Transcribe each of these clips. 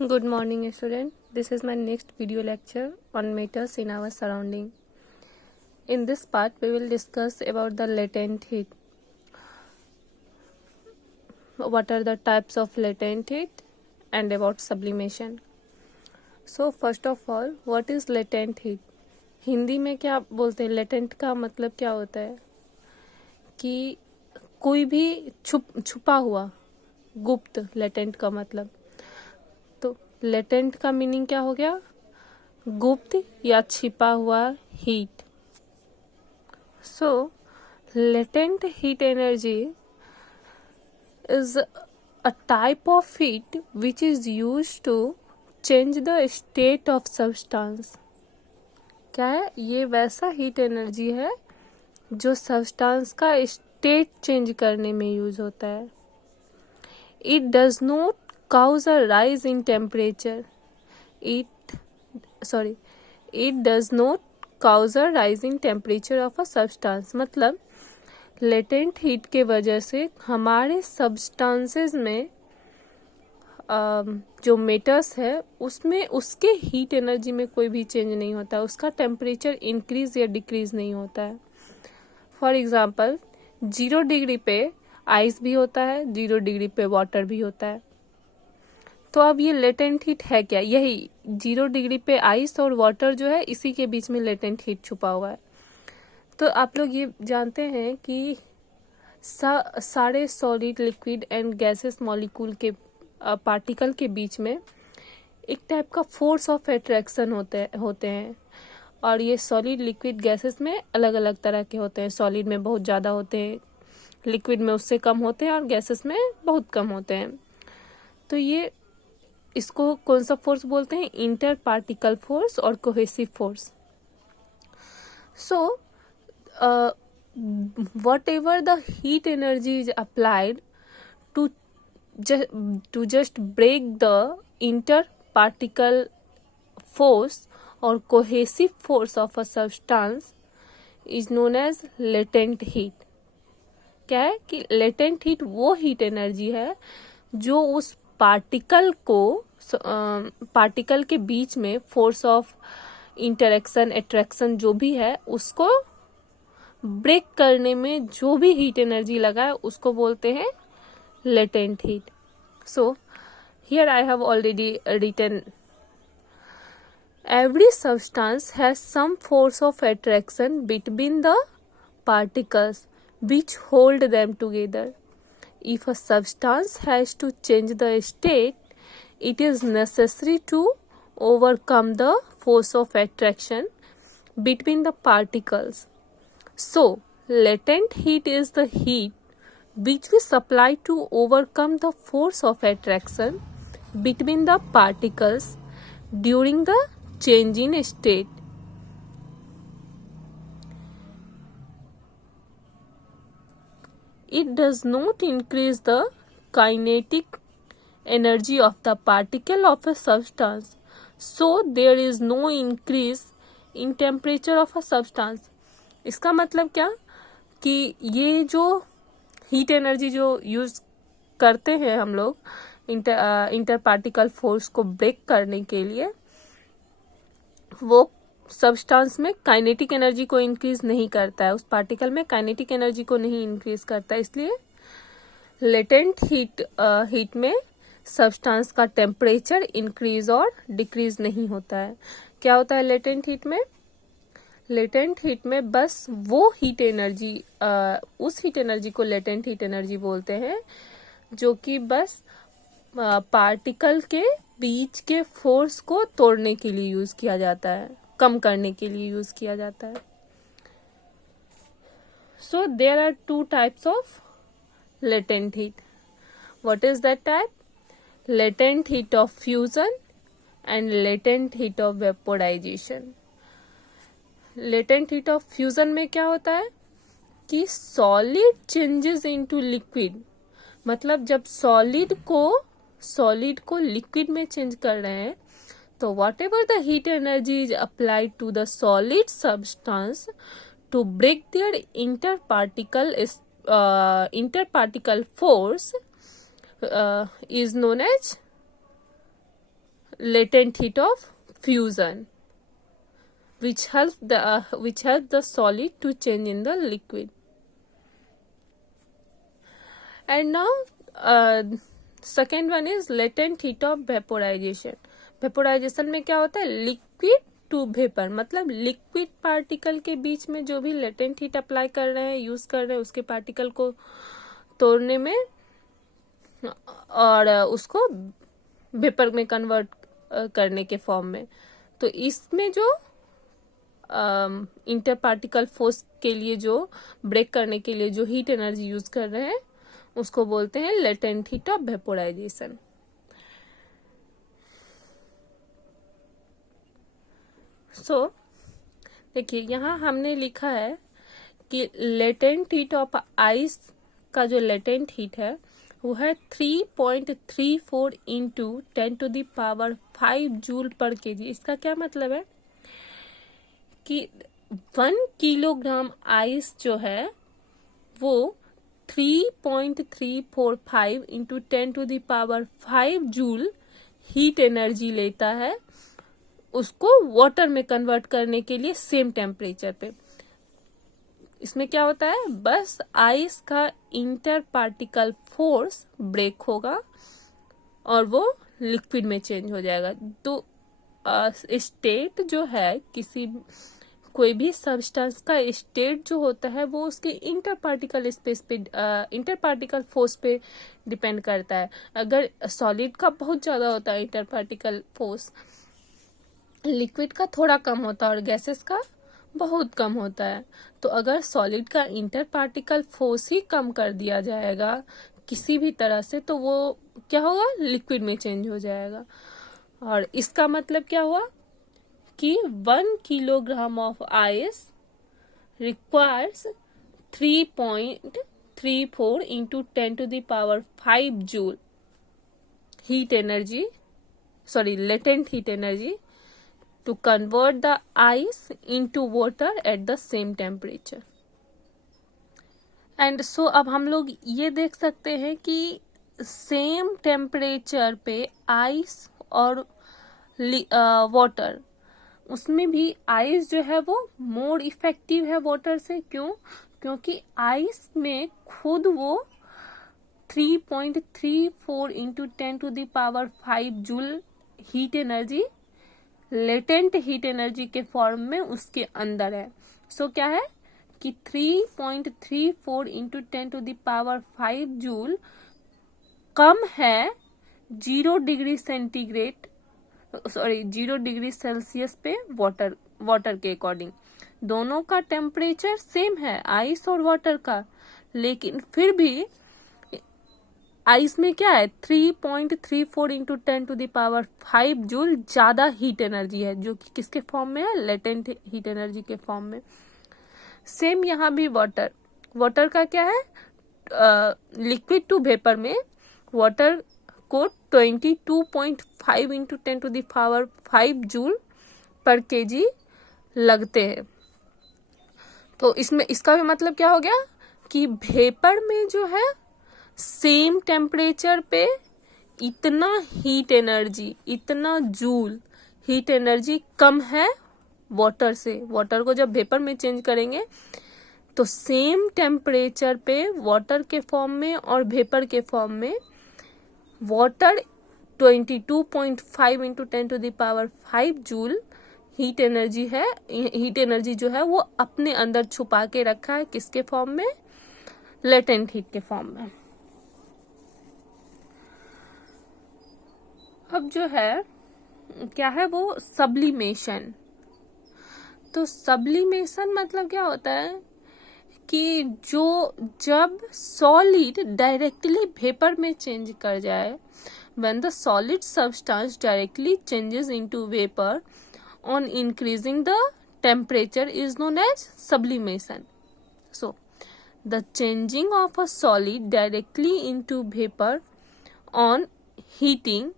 Good morning, student. This is my next video lecture on matters in our surrounding. In this part, we will discuss about the latent heat. What are the types of latent heat and about sublimation. So, first of all, what is latent heat? Hindi में क्या बोलते हैं? Latent का मतलब क्या होता है कि कोई भी छुपा हुआ, गुप्त, लेटेंट का मतलब. तो लेटेंट का मीनिंग क्या हो गया? गुप्त या छिपा हुआ heat. So latent heat energy is a type of heat which is used to change the state of substance. क्या है? ये वैसा हीट एनर्जी है जो सब्सटेंस का स्टेट चेंज करने में यूज होता है. It does not cause a rise in temperature. It does not cause a rise in temperature of a substance. मतलब लेटेंट हीट के वजह से हमारे सब्सटेंसेस में जो मेटर्स है उसमें उसके हीट एनर्जी में कोई भी चेंज नहीं होता है. उसका टेम्परेचर इंक्रीज या डिक्रीज नहीं होता है. फॉर एग्जांपल 0 डिग्री पे आइस भी होता है, 0 डिग्री पे वाटर भी होता है. तो अब ये लेटेंट हीट है क्या? यही 0 डिग्री पे आइस और वाटर जो है इसी के बीच में लेटेंट हीट छुपा हुआ है. तो आप लोग ये जानते हैं कि सारे solid, liquid and gases molecule के पार्टिकल के बीच में एक टाइप का फोर्स ऑफ अट्रैक्शन होते हैं. और ये सॉलिड, लिक्विड, गैसेस में अलग अलग तरह के होते हैं. सॉलिड में बहुत ज़्यादा होते हैं, लिक्विड में उससे कम होते हैं और गैसेस में बहुत कम होते हैं. तो ये इसको कौन सा फोर्स बोलते हैं? इंटर पार्टिकल फोर्स और cohesive force. So whatever the heat energy is applied to just break the interparticle force or cohesive force of a substance is known as latent heat. क्या है कि latent heat वो heat energy है जो उस particle के बीच में force of interaction, attraction जो भी है उसको ब्रेक करने में जो भी हीट एनर्जी लगा है उसको बोलते हैं latent heat. So here I have already written every substance has some force of attraction between the particles which hold them together. If a substance has to change the state, it is necessary to overcome the force of attraction between the particles. So, latent heat is the heat which we supply to overcome the force of attraction between the particles during the change in state. It does not increase the kinetic energy of the particle of a substance. So, there is no increase in temperature of a substance. इसका मतलब क्या कि ये जो heat energy जो use करते हैं हम लोग इंटर पार्टिकल फोर्स को ब्रेक करने के लिए, वो सब्सटेंस में काइनेटिक एनर्जी को इंक्रीज नहीं करता है. उस पार्टिकल में काइनेटिक एनर्जी को नहीं इंक्रीज करता है. इसलिए लेटेंट हीट में सब्सटेंस का टेम्परेचर इंक्रीज और डिक्रीज नहीं होता है. क्या होता है लेटेंट हीट में? लेटेंट हीट में बस वो हीट एनर्जी, उस हीट एनर्जी को लेटेंट हीट एनर्जी बोलते हैं जो कि बस पार्टिकल के बीच के फोर्स को तोड़ने के लिए यूज किया जाता है, कम करने के लिए यूज किया जाता है. So there are 2 types of latent heat. What is that type? Latent heat of fusion and latent heat of vaporisation. Latent heat of fusion में क्या होता है कि सॉलिड चेंजेस इनटू लिक्विड. मतलब जब सॉलिड को लिक्विड में चेंज कर रहे हैं तो whatever the heat energy is applied to the solid substance to break their interparticle force is known as latent heat of fusion, which helps the solid to change in the liquid. And now second one is latent heat of vaporization. Vaporization में क्या होता है, liquid to vapour, मतलब liquid particle के बीच में जो भी latent heat apply कर रहे हैं, यूज कर रहे हैं, उसके पार्टिकल को तोड़ने में और उसको वेपर में कन्वर्ट करने के फॉर्म में. तो इसमें जो इंटर पार्टिकल फोर्स के लिए, जो ब्रेक करने के लिए जो हीट एनर्जी यूज कर रहे हैं, उसको बोलते हैं लेटेंट हीट ऑफ वेपोराइजेशन. सो देखिए, यहाँ हमने लिखा है कि लेटेंट हीट ऑफ आइस का जो लेटेंट हीट है वो है 3.34 इंटू 10⁵ जूल पर केजी. इसका क्या मतलब है कि 1 किलोग्राम आइस जो है वो 3.345 इंटू 10⁵ जूल हीट एनर्जी लेता है उसको वाटर में कन्वर्ट करने के लिए सेम टेम्परेचर पे. इसमें क्या होता है, बस आइस का इंटर पार्टिकल फोर्स ब्रेक होगा और वो लिक्विड में चेंज हो जाएगा. तो स्टेट जो है कोई भी सब्सटेंस का स्टेट जो होता है वो उसके इंटर पार्टिकल स्पेस पे, इंटर पार्टिकल फोर्स पे डिपेंड करता है. अगर सॉलिड का बहुत ज्यादा होता है इंटर पार्टिकल फोर्स, लिक्विड का थोड़ा कम होता है और गैसेस का बहुत कम होता है. तो अगर सॉलिड का इंटर पार्टिकल फोर्स ही कम कर दिया जाएगा किसी भी तरह से, तो वो क्या होगा, लिक्विड में चेंज हो जाएगा. और इसका मतलब क्या हुआ कि 1 kilogram of ice requires 3.34 into 10⁵ joule heat energy, latent heat energy to convert the ice into water at the same temperature. And so अब हम लोग ये देख सकते हैं कि सेम टेम्परेचर पे आइस और वाटर, उसमें भी आइस जो है वो मोर इफेक्टिव है वाटर से. क्यों? क्योंकि आइस में खुद वो 3.34 into 10⁵ joule heat energy latent heat energy के फॉर्म में उसके अंदर है. सो क्या है कि 3.34 इंटू 10⁵ जूल कम है 0 डिग्री सेल्सियस पे वाटर के अकॉर्डिंग. दोनों का टेम्परेचर सेम है, आइस और वाटर का, लेकिन फिर भी आइस में क्या है 3.34 इंटू 10⁵ जूल ज्यादा हीट एनर्जी है, जो कि किसके फॉर्म में है, लेटेंट हीट एनर्जी के फॉर्म में. सेम यहाँ भी वाटर का क्या है, लिक्विड टू वेपर में वाटर को 22.5 इंटू 10⁵ जूल पर केजी लगते हैं. तो इसमें इसका भी मतलब क्या हो गया कि वेपर में जो है सेम टेम्परेचर पे इतना हीट एनर्जी, इतना जूल हीट एनर्जी कम है वाटर से. वाटर को जब वेपर में चेंज करेंगे तो सेम टेम्परेचर पे वाटर के फॉर्म में और वेपर के फॉर्म में water 22.5 into 10⁵ joule heat energy जो है वो अपने अंदर छुपा के रखा है. किसके फॉर्म में, लेटेंट हीट के फॉर्म में. अब जो है क्या है वो सब्लिमेशन. तो सब्लिमेशन मतलब क्या होता है कि जब सॉलिड डायरेक्टली वेपर में चेंज कर जाए, when the solid substance directly changes into vapor on increasing the temperature is known as sublimation. So the changing of a solid directly into vapor on heating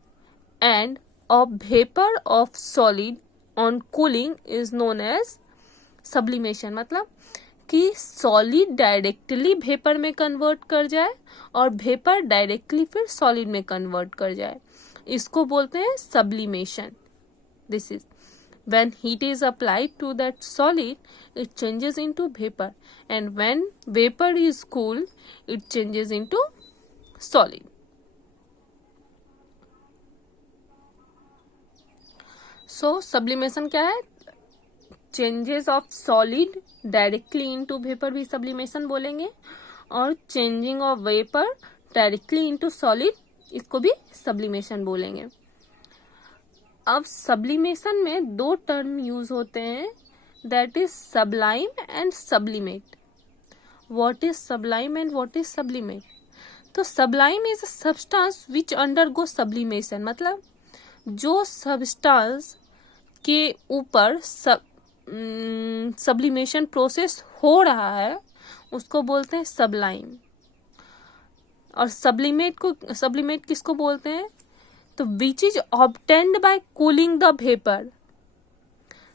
and of vapor of solid on cooling is known as sublimation. मतलब कि solid directly vapour में convert कर जाए और vapour directly फिर solid में convert कर जाए, इसको बोलते हैं sublimation. This is when heat is applied to that solid it changes into vapor, and when vapor is cool it changes into solid. So sublimation क्या है? Changes of solid directly into vapour भी sublimation बोलेंगे, और changing of vapour directly into solid इसको भी sublimation बोलेंगे. अब sublimation में दो टर्म यूज होते हैं, that is sublime and sublimate. What is sublime and what is sublimate? तो sublime is a substance which undergo sublimation, मतलब जो सब्सटेंस के ऊपर सब्लिमेशन प्रोसेस हो रहा है उसको बोलते हैं सबलाइम. और सब्लिमेट किसको बोलते हैं? तो which is obtained by cooling the vapour,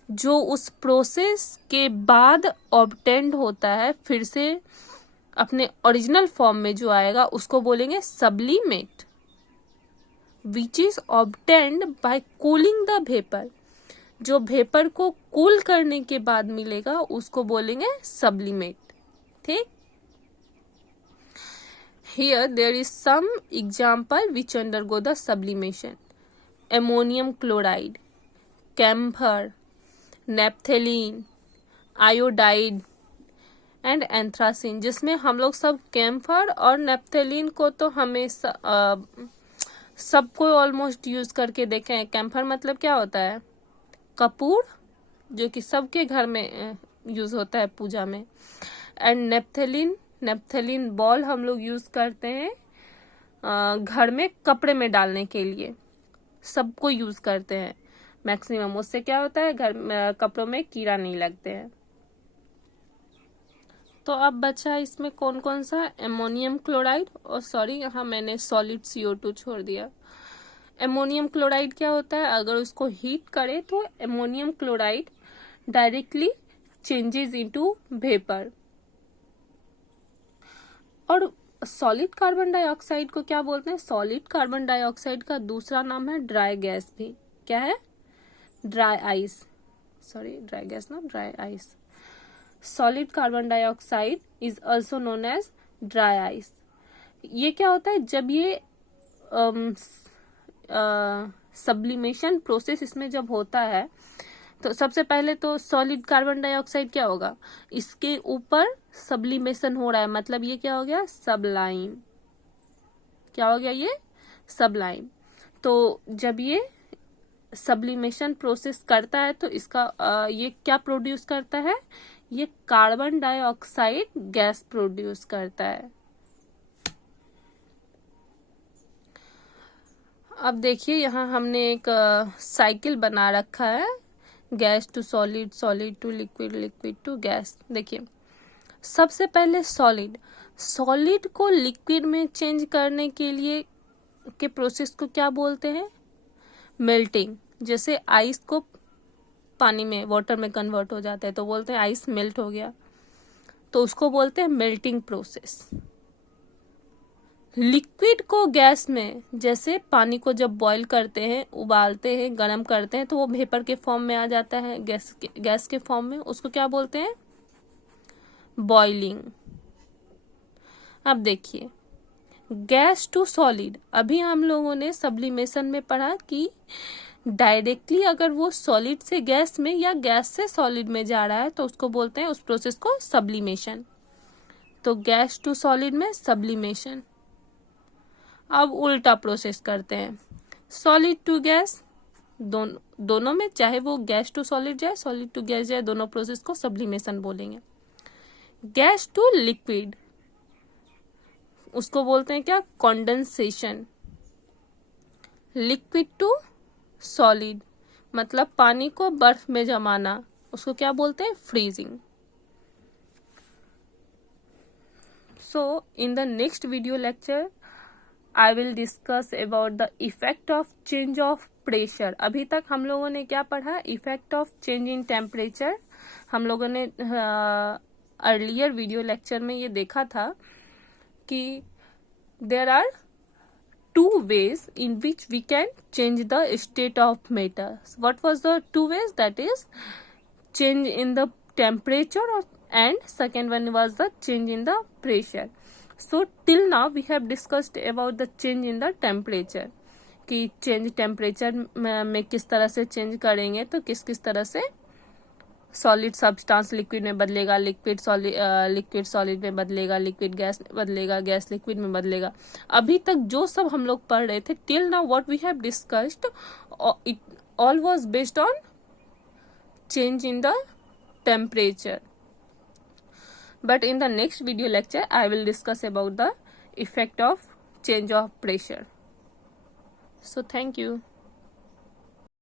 जो उस प्रोसेस के बाद ऑब्टेन्ड होता है, फिर से अपने ओरिजिनल फॉर्म में जो आएगा उसको बोलेंगे sublimate. Which is obtained by cooling the vapour, जो वेपर को कूल करने के बाद मिलेगा उसको बोलेंगे सब्लिमेट. ठीक. Here there is some example which undergo the sublimation. Ammonium chloride, camphor, naphthalene, iodide and anthracene, जिसमें हम लोग सब कैम्फर और नेप्थेलिन को तो हमेशा सबको ऑलमोस्ट यूज करके देखे हैं. कैम्फर मतलब क्या होता है? कपूर, जो कि सबके घर में यूज होता है पूजा में. एंड नेप्थेलिन बॉल हम लोग यूज करते हैं घर में कपड़े में डालने के लिए, सबको यूज करते हैं मैक्सिमम. उससे क्या होता है? घर कपड़ों में कीड़ा नहीं लगते हैं. तो अब बचा इसमें कौन कौन सा? एमोनियम क्लोराइड, और सॉरी यहाँ मैंने सॉलिड CO2 छोड़ दिया. एमोनियम क्लोराइड क्या होता है? अगर उसको हीट करे तो ammonium chloride directly changes into vapour. और सॉलिड कार्बन डाइऑक्साइड को क्या बोलते हैं? सॉलिड कार्बन डाइऑक्साइड का दूसरा नाम है ड्राई गैस भी. क्या है? Dry ice. Sorry, dry gas ना, dry ice. Solid carbon dioxide is also known as dry ice. ये क्या होता है? जब ये सब्लिमेशन प्रोसेस इसमें जब होता है तो सबसे पहले तो सॉलिड कार्बन डाइऑक्साइड क्या होगा? इसके ऊपर सब्लिमेशन हो रहा है, मतलब ये क्या हो गया? सबलाइम. क्या हो गया? ये सबलाइम. तो जब ये सब्लिमेशन प्रोसेस करता है तो इसका ये क्या प्रोड्यूस करता है? ये कार्बन डाइऑक्साइड गैस प्रोड्यूस करता है. अब देखिए यहाँ हमने एक साइकिल बना रखा है, gas to solid, solid to liquid, liquid to gas. देखिए सबसे पहले सॉलिड को लिक्विड में चेंज करने के लिए के प्रोसेस को क्या बोलते हैं? मेल्टिंग. जैसे आइस को पानी में, वाटर में कन्वर्ट हो जाता है तो बोलते हैं आइस मेल्ट हो गया, तो उसको बोलते हैं मेल्टिंग प्रोसेस. लिक्विड को गैस में, जैसे पानी को जब बॉईल करते हैं, उबालते हैं, गर्म करते हैं तो वो वेपर के फॉर्म में आ जाता है, गैस के फॉर्म में, उसको क्या बोलते हैं? बॉइलिंग. अब देखिए गैस टू सॉलिड, अभी हम लोगों ने सब्लिमेशन में पढ़ा कि डायरेक्टली अगर वो सॉलिड से गैस में या गैस से सॉलिड में जा रहा है तो उसको बोलते हैं, उस प्रोसेस को सब्लिमेशन. तो गैस टू सॉलिड में सब्लिमेशन. अब उल्टा प्रोसेस करते हैं, सॉलिड टू गैस, दोनों में, चाहे वो गैस टू सॉलिड जाए, सॉलिड टू गैस जाए, दोनों प्रोसेस को सब्लिमेशन बोलेंगे. गैस टू लिक्विड, उसको बोलते हैं क्या? कंडेंसेशन. लिक्विड टू सॉलिड, मतलब पानी को बर्फ में जमाना, उसको क्या बोलते हैं? Freezing. So in the next video lecture I will discuss about the effect of change of pressure. अभी तक हम लोगों ने क्या पढ़ा? effect of change in temperature. हम लोगों ने अर्लियर वीडियो लेक्चर में ये देखा था कि there are two ways in which we can change the state of matter. What was the two ways? That is change in the temperature and second one was the change in the pressure. So till now we have discussed about the change in the temperature कि change temperature में किस तरह से change करेंगे तो किस किस तरह से सॉलिड सब्सटेंस लिक्विड में बदलेगा, लिक्विड सॉलिड में बदलेगा, लिक्विड गैस में बदलेगा, गैस लिक्विड में बदलेगा. अभी तक जो सब हम लोग पढ़ रहे थे till now what we have discussed it all was based on change in the temperature. But in the next video lecture I will discuss about the effect of change of pressure. So thank you.